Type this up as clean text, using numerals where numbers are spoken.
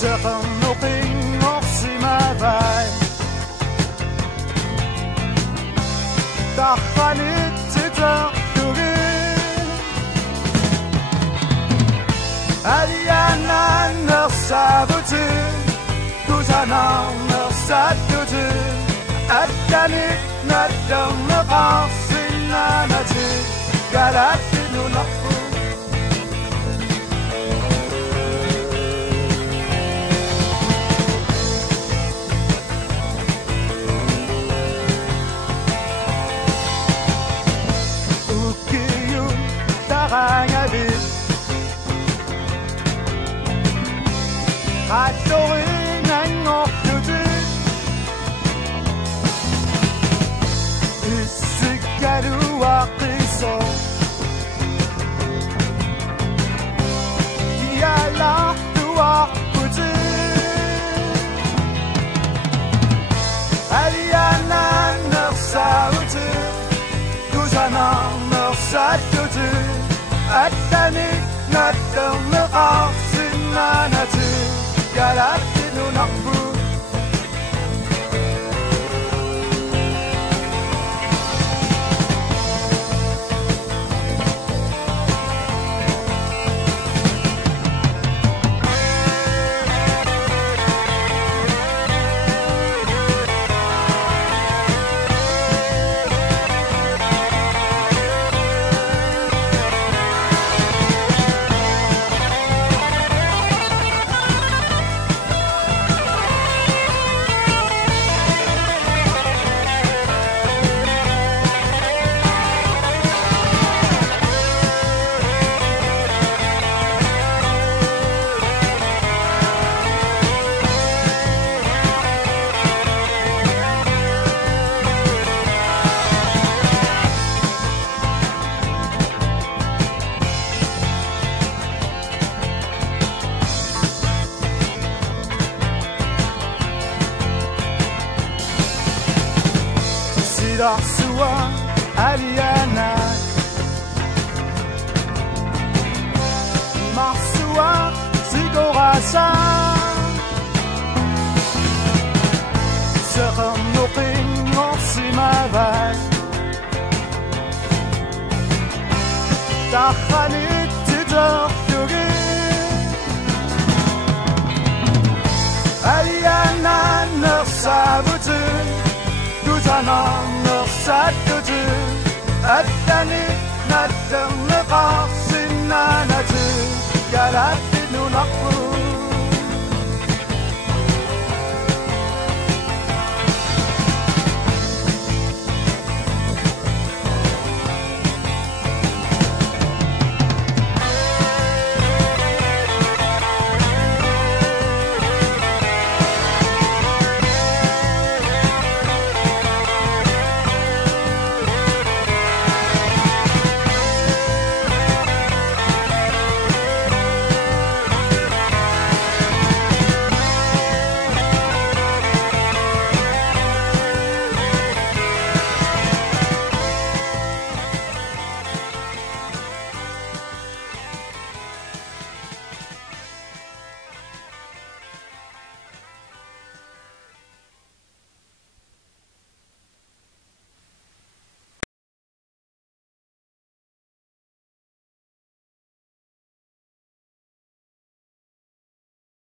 Nothing off my vai دخلت تتغير أليانا نصابت دوزانا نصادت أدني ندم قاصنا نتي قالت ننقو Addoring and off to do is to get to walk this all. Yeah, I love to walk with it. Aliana, no sound, Duzana, no sad to do. At the nick, not the off in Nanatu. قالت ننقو Sua Aliana Marsua Sigorasa Serum nothing off my vai Dachanit Tidorfugi Aliana Nersabutu Duzana Saddu Adani Nadam Qasin Nanatu Galat Nunaku